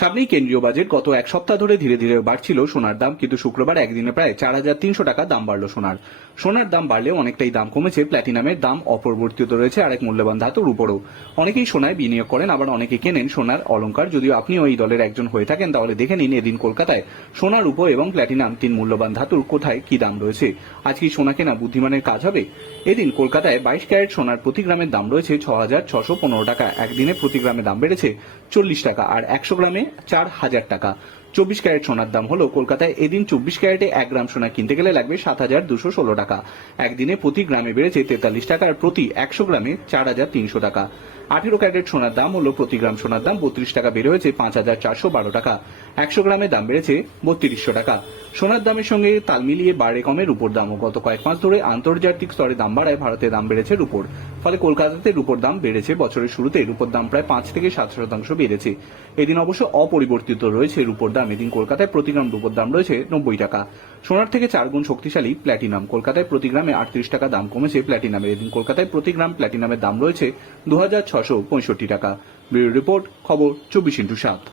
সামনেই কেন্দ্রীয় বাজেট গত এক সপ্তাহ ধরে ধীরে ধীরে বাড়ছিল সোনার দাম, কিন্তু শুক্রবার একদিনে প্রায় চার হাজার তিনশো টাকা দাম বাড়লো সোনার। সোনার দাম বাড়লেও অনেকটাই দাম কমেছে, প্ল্যাটিনামের দাম অপরিবর্তিত রয়েছে আরেক মূল্যবান ধাতুর উপরও। অনেকেই সোনায় বিনিয়োগ করেন, আবার অনেকে কেনেন সোনার অলঙ্কার। যদিও আপনিও এই দলের একজন হয়ে থাকেন, তাহলে দেখে নিন এদিন কলকাতায় সোনার উপ এবং প্ল্যাটিনাম তিন মূল্যবান ধাতুর কোথায় কি দাম রয়েছে। আজ কি সোনা কেনা বুদ্ধিমানের কাজ হবে? এদিন কলকাতায় বাইশ ক্যারেট সোনার প্রতি গ্রামের দাম রয়েছে ছ হাজার ছশো পনেরো টাকা। একদিনে প্রতি গ্রামে দাম বেড়েছে চল্লিশ টাকা, আর একশো গ্রামে চার হাজার টাকা চব্বিশ ক্যারেট সোনার দাম হলো কলকাতায় এদিন চব্বিশ ক্যারেটে এক গ্রাম সোনা কিনতে গেলে লাগবে সাত হাজার দুশো ষোলো টাকা। একদিনে প্রতি গ্রামে বেড়েছে তেতাল্লিশ টাকা আর প্রতি একশো গ্রামে চার হাজার তিনশো টাকা। আঠেরো ক্যারেট সোনার দাম হলো প্রতি গ্রাম সোনার দাম বত্রিশ টাকা বেড়ে হয়েছে পাঁচ হাজার চারশো বারো টাকা। একশো গ্রামে দাম বেড়েছে বত্রিশশো টাকা। সোনার দামের সঙ্গে তাল মিলিয়ে বাড়ে কমে রূপোর দামও। গত কয়েক মাস ধরে আন্তর্জাতিক স্তরে দাম বাড়ায়, ভারতে দাম বেড়েছে রূপোর। ফলে কলকাতাতে রূপোর দাম বেড়েছে। বছরের শুরুতে রূপোর দাম প্রায় পাঁচ থেকে সাত শতাংশ বেড়েছে। এদিন অবশ্য অপরিবর্তিত রয়েছে রূপোর দাম। এদিন কলকাতায় প্রতি গ্রাম রূপোর দাম রয়েছে নব্বই টাকা। সোনার থেকে চার গুণ শক্তিশালী প্ল্যাটিনাম। কলকাতায় প্রতি গ্রামে আটত্রিশ টাকা দাম কমেছে প্ল্যাটিনামের। এদিন কলকাতায় প্রতি গ্রাম প্ল্যাটিনামের দাম রয়েছে দু হাজার ছশো পঁয়ষট্টি টাকা। ব্যুরো রিপোর্ট, খবর, চব্বিশ ইন্টু সাত।